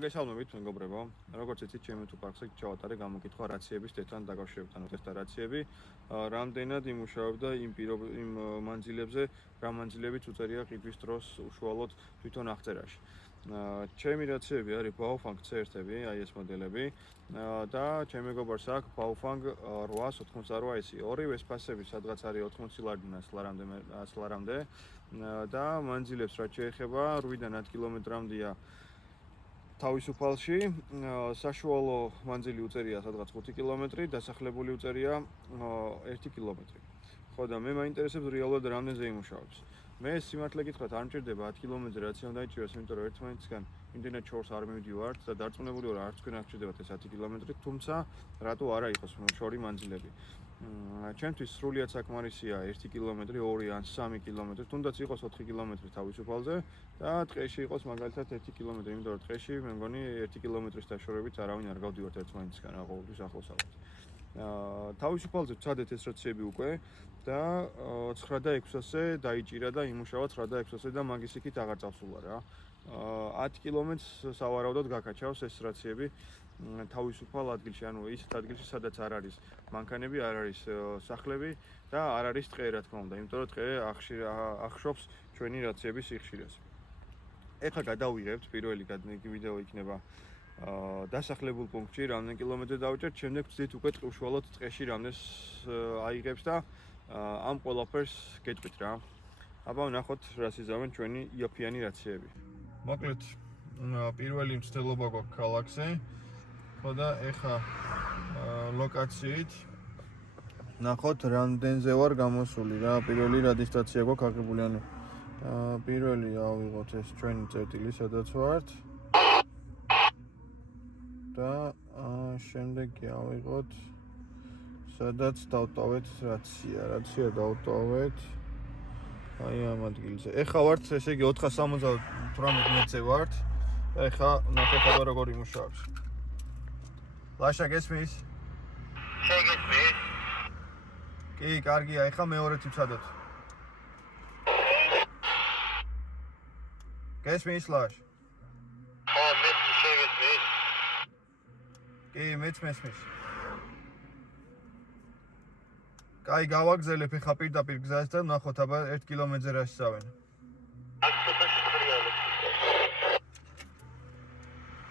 მოგესალმებით მეგობრებო. Როგორც იცით, ჩემი თუ პარკზე ჩავატარე გამოკითხვა რაციების თეთრთან დაკავშირებით, ანუ ტესტა რაციები, რამდენად იმუშავებდა იმ მანძილებზე, რა მანძილებიც უწერია ყიდვის დროს უშუალოდ თვითონ აღწერაში. ჩემი რაციები არის Baofeng C1-ები, აი ეს მოდელები და ჩემი მეგობარს აქვს Baofeng 888S. ორივე სპასები სადღაც არის 80 ლარდინას ლარამდე და მანძილებს რაც შეეხება 8-დან 10 კილომეტრამდეა თავისუფალში, საშუალო მანძილი უწერია სადღაც 5 კილომეტრი, დასახლებული უწერია 1 კილომეტრი. ხო და მე მაინტერესებს რეალურად რამდენზე იმუშავებს. მე სიმართლე გითხრათ არ მჭირდება 10 კილომეტრზე რაც უნდა იჭიროს, იმიტომ რომ ერთმანეთისგან იმდენად შორს არ მივდივართ და დარწმუნებული ვარ არც თქვენ არ გჭირდებათ ეს 10 კილომეტრი, თუმცა რატო არა იყოს შორი მანძილები. ჩემთვის სრულიად საკმარისია 1 კილომეტრი, 2 ან 3 კილომეტრი, თუნდაც იყოს 4 კილომეტრი თავისუფალზე და ტყეში იყოს მაგალითად 1 კილომეტრი, იმიტომ რომ ტყეში მე მგონი 1 კილომეტრის დაშორებით არავინ არ გავდივართ ერთმანეთისგან რა ყოველთვის ახლოს ავართ. თავისუფალზე ვცადეთ ეს რაციები უკვე და 9 და 600-ზე დაიჭირა და იმუშავა 9 და 600-ზე და მაგის იქით აღარ წავსულა რა. 10 კილომეტრს სავარაუდოდ გაკაჩავს ეს რაციები თავისუფალ ადგილში, ანუ ის ადგილში, სადაც არ არის მანქანები, არ არის სახლები და არ არის ტყე, რა თქმა უნდა, იმიტომ რომ ტყე ახშობს ჩვენი რაციების სიხშირეს. ეხლა გადავიღებთ, პირველი ვიდეო იქნება დასახლებულ პუნქტში, რამდენ კილომეტრზე დავიჭერთ, შემდეგ ვცდით უკვე უშუალოდ ტყეში რამდენს აიღებს და ამ ყველაფერს გეტყვით რა. აბა ვნახოთ რას იზამენ ჩვენი იაფიანი რაციები. მოკლედ, პირველი მცდელობა გვაქვს ქალაქზე. ხო და ეხა ლოკაციით ნახოთ რამდენზე ვარ გამოსული რა. პირველი რადისტაცია გვაქვს აღებული, ანუ პირველი ავიღოთ ეს ჩვენი წერტილი, სადაც ვართ. და შემდეგი ავიღოთ სადაც დავტოვეთ რაცია დავტოვეთ აი ამ ადგილზე. ეხა ვართ, ესე იგი 478 მეტრზე ვართ და ეხა ნახეთ აბა როგორ იმუშავებს. ლაშა გესმის? შეგესმის? კი, კარგია, ეხა მეორეც ვცადოთ. გესმის ლაშ? ხო, მე შეგესმის? კი, მეც მესმის. კაი, გავაგზელებ ეხა პირდაპირ გზას და ნახოთ აბა 1 კილომეტრზე რა შესავენ.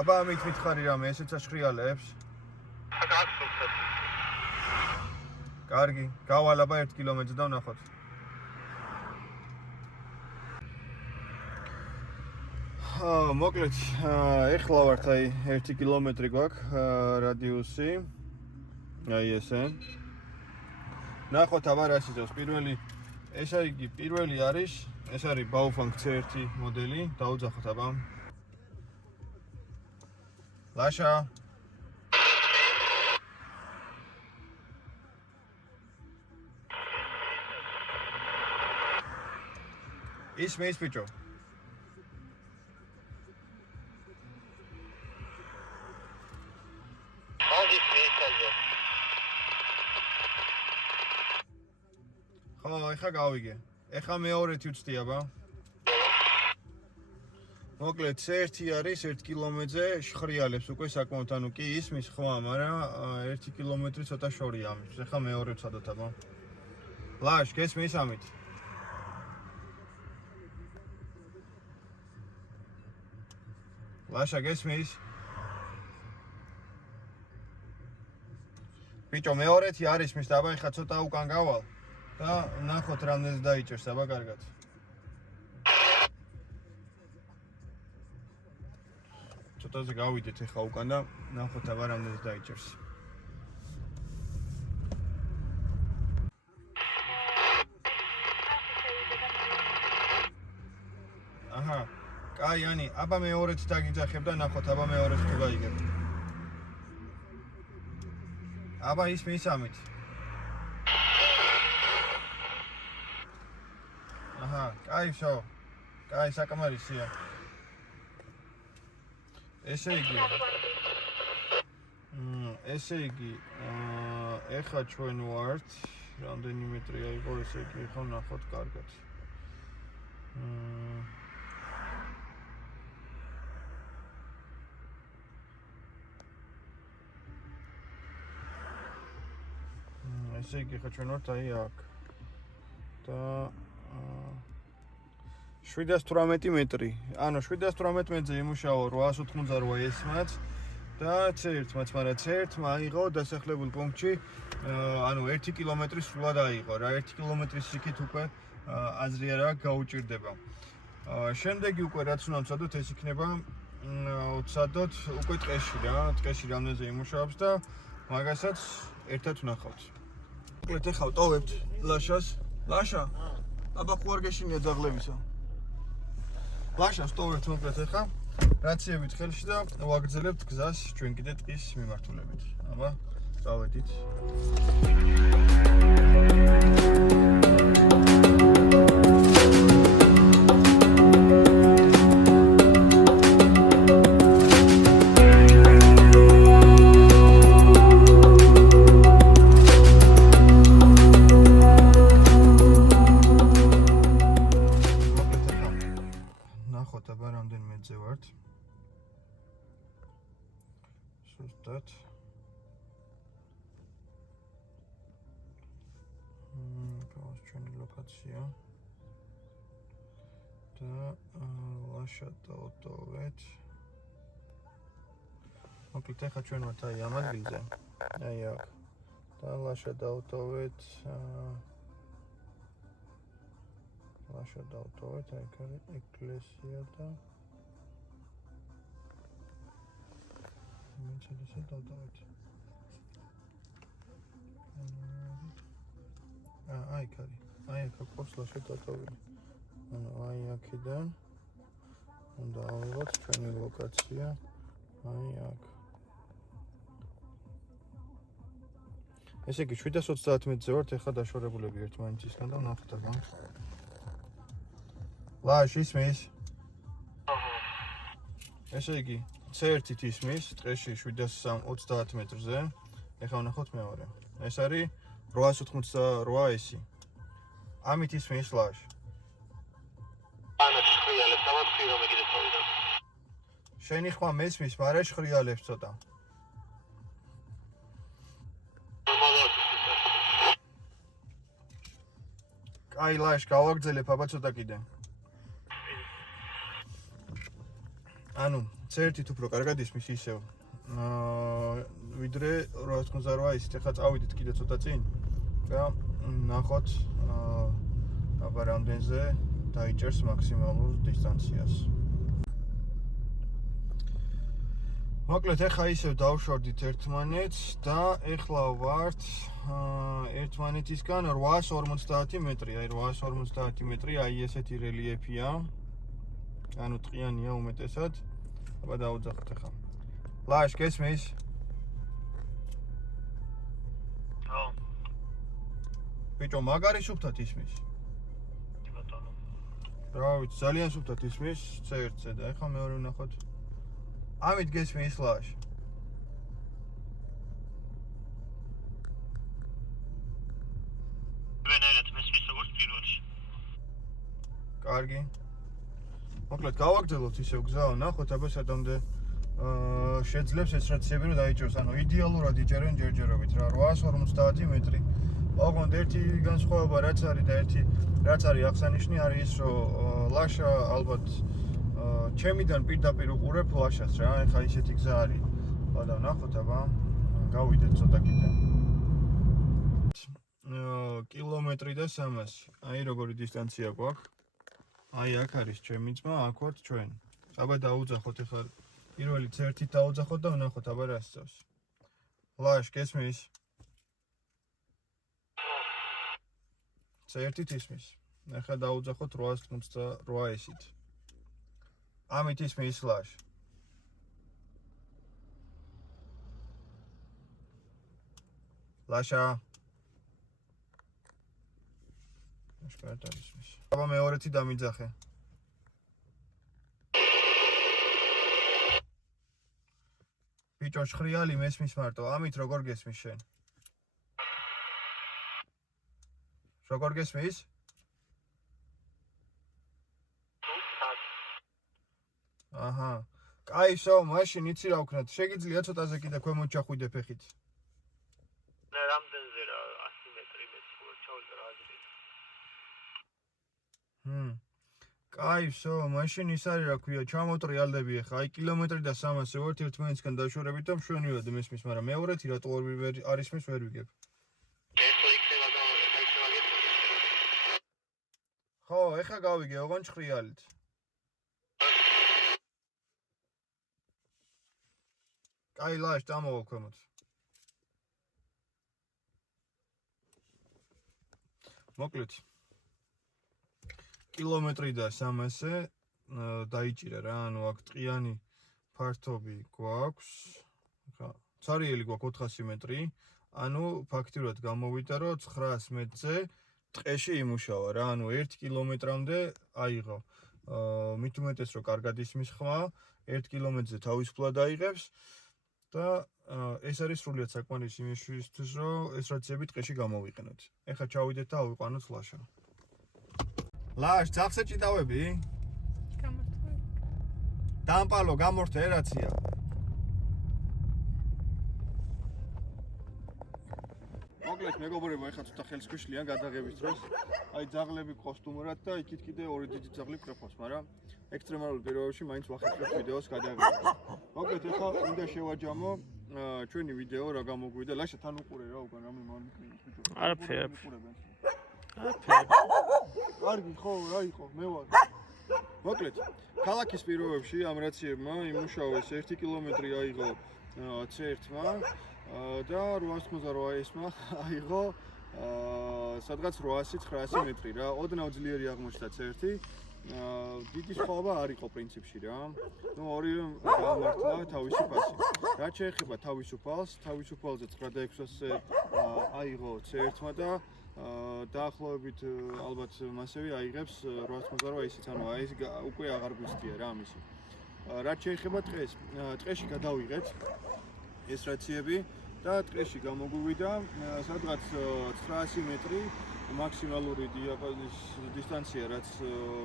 აბა ამით მითხარი რამე, ესეც აშხრიალებს? კარგი, გავალ აბა 1 კილომეტრზე და ვნახოთ. მოკლედ, ეხლა ვართ აი 1 კილომეტრი გვაქვს რადიუსი. აი ესე. ნახოთ აბა რას იზავს. პირველი არის, ეს არის Baofeng C1 მოდელი, დაუძახოთ აბა. ლაშა ისმის ბიჭო. ხო, ეხა გავიგე. ეხა მეორეთი ვწდი აბა. მოკლედ, C1 არის 1 კილომეტრზე შხრიალებს უკვე საკმაოდ, ანუ კი ისმის ხმა, მაგრამ 1 კილომეტრი ცოტა შორია ამის. ეხა მეორე ვცადოთ აბა. ლაშ, გესმის ამით? ლაშა გესმის? ბიჭო, მეორეთი არის მის და აბა ეხა ცოტა უკან გავალ და ნახოთ რამდენს დაიჭერს აბა კარგად. ცოტაზე გავიდეთ ეხა უკან და ნახოთ აბა რამდენს დაიჭერს. აჰა. კაი, ანი, აბა მეორეც დაგიძახებ და ნახოთ აბა მეორეც თუ გაიგებ. აბა ისმის ამით. აჰა, კაი ვშო. კაი, საკმარისია. ესე იგი, ეხა ჩვენ ვართ, რამდენი მეტრია იყო, ესე იგი, ეხა ვნახოთ კარგად. ესე იგი ხა ჩვენ ვართ აი აქ. და 718 მეტრი. ანუ 718 მეტრზე იმუშავა 888 S-მაც და C1-მაც, მაგრამ C1-მა აიღო დასახლებულ პუნქტში, ანუ 1 კილომეტრი სრულად აიღო რა, 1 კილომეტრის სიქით უკვე აზრი არ აქვს გაუჭირდება. შემდეგი უკვე რაც უნდა ვცადოთ, ეს იქნება ვცადოთ უკვე ტყეში რა, ტყეში რამდენზე იმუშავებს და მაგასაც ერთად ვნახავთ. მოკლედ ეხლა ვტოვებთ ლაშას. ლაშა, აბა ხო არ გეშინია ძაღლებისა. ლაშას ვტოვებთ მოკლედ ეხლა. რაციებით ხელში და ვაგრძელებთ გზას ჩვენ კიდე ტყის მიმართულებით. აბა, წავედით. ნახოთ აბა რამდენ მეტრზე ვართ. ზუსტად. გავს ჩვენი ლოკაცია. და ლაშა დავტოვეთ. მოკლედ ახლა ჩვენ ვართ აი ამ ადგილზე. აი აქ. და ლაშა დავტოვეთ. ლაშა დავტოვეთ, აი აქ არის ეკლესია და მეცადისა დავტოვეთ. აი აქ არის. აი აქ აქვს ლაშა დავტოვილი. ანუ აი აქედან უნდა ავიღოთ ჩვენი ლოკაცია. აი აქ. ესე იგი 730 მეტრზე ვართ, ეხლა დაშორებულები ერთმანეთისგან და ვნახოთ აბა. ლაშ ისმის. ესე იგი, C1-ით ისმის, ტყეში 730 მეტრზე. ეხლა ვნახოთ მეორე. ეს არის 888 S-ი. ამით ისმის ლაშ. ანა შხრიალებს, ამას ხრი რომ იგივე თავიდან. შენი ხმა მესმის, მაგრამ შხრიალებს ცოტა. აი ლაშ, გავაგრძელებ აბა ცოტა კიდე. ანუ C1-ით უფრო კარგად ისმის ისევ. ვიდრე 888 S-ით. ეხლა წავიდეთ კიდე ცოტა წინ და ნახოთ აბა რამდენზე დაიჭერს მაქსიმალურ დისტანციას. მოკლედ ეხლა ისევ დავშორდით ერთმანეთს და ეხლა ვართ ერთმანეთისგან 850 მეტრი. აი 850 მეტრი, აი ესეთი რელიეფია. ანუ ტყიანია უმეტესად. აბა დავუძახოთ ახლა. ლაშ გესმის? ხო. ბიჭო, მაგარი სუფთად ისმის. ბატონო. რა ვიცი, ძალიან სუფთად ისმის C1-ზე და ეხლა მეორე ვნახოთ. ამით გესმის ლაშ? ვენერეთ მესმის როგორც პირველში. კარგი. მოკლედ გავაგრძელოთ ისევ გზა, ვნახოთ აბა სადამდე შეძლებს ეს რაციები რომ დაიჭეროს. ანუ იდეალურად იჭერენ ჯერჯერობით რა, 850 მეტრი. ოღონდ ერთი განსხვავება რაც არის და ერთი რაც არის აღსანიშნი არის ის, რომ ლაშა ალბათ ჩემიდან პირდაპირ უყურებ ლაშას რა. ეხლა ისეთი გზა არის. და ვნახოთ აბა, გავიდეთ ცოტა კიდე. კილომეტრი და 300. აი როგორი დისტანცია გვაქვს. აი აქ არის ჩემი ძმა, აქ ვართ ჩვენ. აბა დაუძახოთ ეხლა პირველი C1-ით დაუძახოთ და ვნახოთ აბა რა სწავს. ლაშ გესმის? C1-ით ისმის. ეხლა დაუძახოთ 888 S-ით. ამით ისმის ლაშ. ლაშა. შკარად არის ისმის. აბა მეორეთი დამიძახე. ბიჭო, შხრიალი მესმის მარტო, ამით როგორ გესმის შენ? როგორ გესმის? აჰა. კაი, შო, მაშინ იცი რა ვქნათ. შეგიძლია ცოტაზე კიდე ქვემოთ ჩახვიდე ფეხით. რა რამდენზე რა 100 მეტრი. კაი, всё, მაშინ ის არის, რა ქვია, ჩამოტრიალდები ახლა. აი კილომეტრი და 300 ვართ ერთმანეთისგან დავშორებით და მშვენივრად მესმის, მაგრამ მეორეთი რატო ვერ არის მის ვერ ვიგებ. ხო, ეხა გავიგე, ოღონდ ჭხრიალით. კაი, ლაშ, წამოვალ ქვემოთ. მოკლედ. კილომეტრი და 300 დაიჭირა რა, ანუ აქ ტყიანი ფართობი გვაქვს. ხა, ცარიელი გვაქვს 400 მეტრი. ანუ ფაქტიურად გამოვიდა, რომ 900 მეტრზე ტყეში იმუშავა რა, ანუ 1 კილომეტრამდე აიღო. მით უმეტეს რომ კარგად ისმის ხმა, 1 კილომეტრზე თავისუფლად აიღებს და ეს არის სრულიად საკმარისი იმისთვის, რომ ეს რაციები ტყეში გამოვიყენოთ. ეხლა ჩავიდეთ და ავიყვანოთ ლაშა. ლაშ, ძახსე ჭიდავები? გამართული. დამპალო, გამორთე რაცია. მოკლედ მეგობრებო, ეხლა ცოტა ხელს გვიშლიან გადაღების დროს. აი ძაღლები კოსტუმურად და იქით კიდე ორი დიდი ძაღლი ხრეფოს, მაგრამ ექსტრემალურ პირობებში მაინც ვახერხებთ ვიდეოს გადაღებას. მოკლედ ეხლა უნდა შევაჯამო ჩვენი ვიდეო რა გამოგვიდა. ლაშა თან უყურე რა უკან რამე მანიკრინის ბიჭო. არაფერი. კარგი ხო, რა იყო, მე ვარ. მოკლედ, ქალაქის პირობებში ამ რაციებმა იმუშავეს 1 კილომეტრი აიღო C1-მა და 888S-მა აიღო სადღაც 800-900 მეტრი რა. ოდნავ ძლიერი აღმოჩნდა C1. დიდი სხვაობა არ იყო პრინციპში რა. ნუ ორივე გამართლა თავისი ფასი. რაც შეეხება თავისუფალზე 9 და 600-ზე აიღო C1-მა და დაახლოებით ალბათ მასევი აიღებს 888-ით, ანუ აი ეს უკვე აღარ გვიცდია რა ამისი. რაც შეეხება ტყეს, ტყეში გადავიღეთ ეს რაციები და ტყეში გამოგვივიდა სადღაც 900 მეტრი მაქსიმალური დიაპაზონის დისტანცია რაც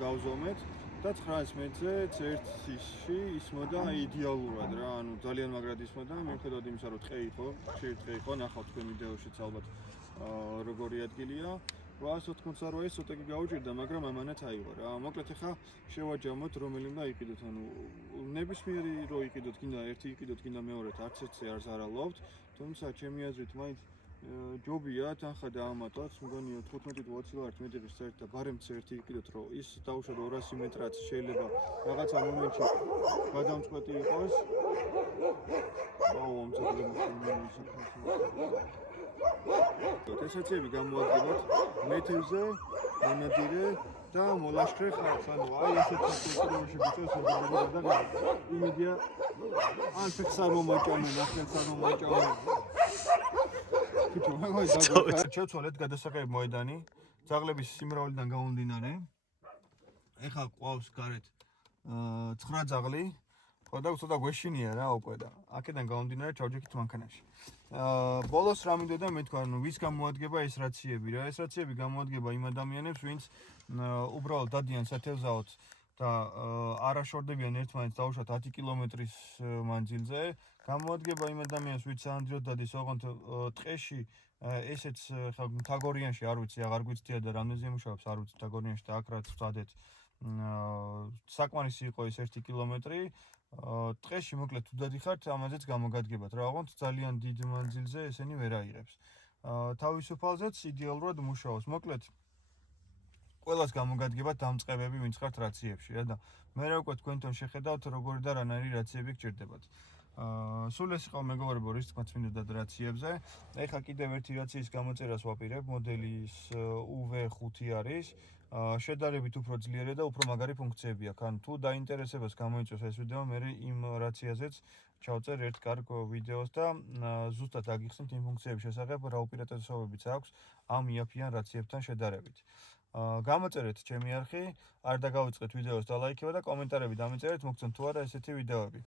გავზომეთ და 900 მეტრზე C1-ში ისმოდა იდეალურად რა, ანუ ძალიან მაგრად ისმოდა, მიუხედავად იმისა, რომ ტყე იყო, ხშირი ტყე იყო, ნახავთ თქვენ ვიდეოშიც ალბათ როგორი ადგილია. 888-ის ცოტა კი გაუჭირდა, მაგრამ ამანაც აიღო რა. მოკლედ ახლა შევაჯამოთ რომელი უნდა იყიდოთ, ანუ ნებისმიერი რო იყიდოთ, კიდე ერთი იყიდოთ, კიდე მეორეთ, არც ერთზე არ ზარალობთ, თუმცა ჩემი აზრით მაინც ჯობია თანხა დაამატოთ, მგონია 15-20 ლარი მეტიღის წერტ და ბარემ C1 იყიდოთ, რომ ის დაუშვათ 200 მეტრაც შეიძლება რაღაცა მომენტში გადამწყვეტი იყოს. აუ, ამწყვეტი ესაცები გამოადგებოთ მეთევზე, მონადირე და მოლაშქრე ხალხს, ანუ აი ესეთი სიტუაციაში ბიჭებს ეძებნება და იმედია ან ფექსა რომ მოჭამენ, ახლა რომ მოჭამენ. შევცვალეთ გადასაკები მოედანი, ძაღლების სიმრავლიდან გამომდინარე. ეხლა ყავს გარეთ 9 ძაღლი. ხო და ცოტა გვეშინია რა უკვე და აქედან გამომდინარე ჩავჯექით მანქანაში. ბოლოს რა მინდოდა მე თქვა, ну ვის გამოადგება ეს რაციები რა? ეს რაციები გამოადგება იმ ადამიანებს, ვინც უბრალოდ დადიან სათევზაოდ და არაშორდებიან ერთმანეთს დაუშვათ 10 კილომეტრის მანძილზე. გამოადგება იმ ადამიანს, ვინც სანდრიოდ დადის ოღონდ ტყეში ესეც ხა თაგორიანში არ ვიცი, აღარ გვიცდია და რამდენზე იმუშავებს არ ვიცი თაგორიანში და აქ რაც ვწადეთ. საკმარისი იყო ეს 1 კილომეტრი. ტყეში მოკლედ თუ დადიხართ, ამაზეც გამოგადგებათ რა, ოღონდ ძალიან დიდ მანძილზე ესენი ვერ აიღებს. თავისუფალზეც იდეალურად მუშაობს. მოკლედ ყველას გამოგადგებათ დამწყებები, ვინც ხართ რაციებში რა და მე რა უკვე თქვენთან შეხედავთ, როგორი და რანაირი რაციები გჭირდებათ. სულ ეს იყო მეგობრებო, რის თქმაც მინდოდათ რაციებზე. ეხლა კიდევ ერთი რაციის გამოწერას ვაპირებ, მოდელის UV5 არის. შედარებით უფრო ძლიერი და უფრო მაგარი ფუნქციები აქვს. ან თუ დაინტერესებას გამოიწვევს ეს ვიდეო, მე იმ რაციაზეც ჩავწერ ერთ კარგ ვიდეოს და ზუსტად აგიხსნით იმ ფუნქციების შესახებ, რა უპირატესობებიც აქვს ამ იაფიან რაციებთან შედარებით. გამოწერეთ ჩემი არხი, არ დაგავიწყეთ ვიდეოს და ლაიქება და კომენტარები დამეწერეთ, მოგცემთ თუ არა ესეთი ვიდეოები.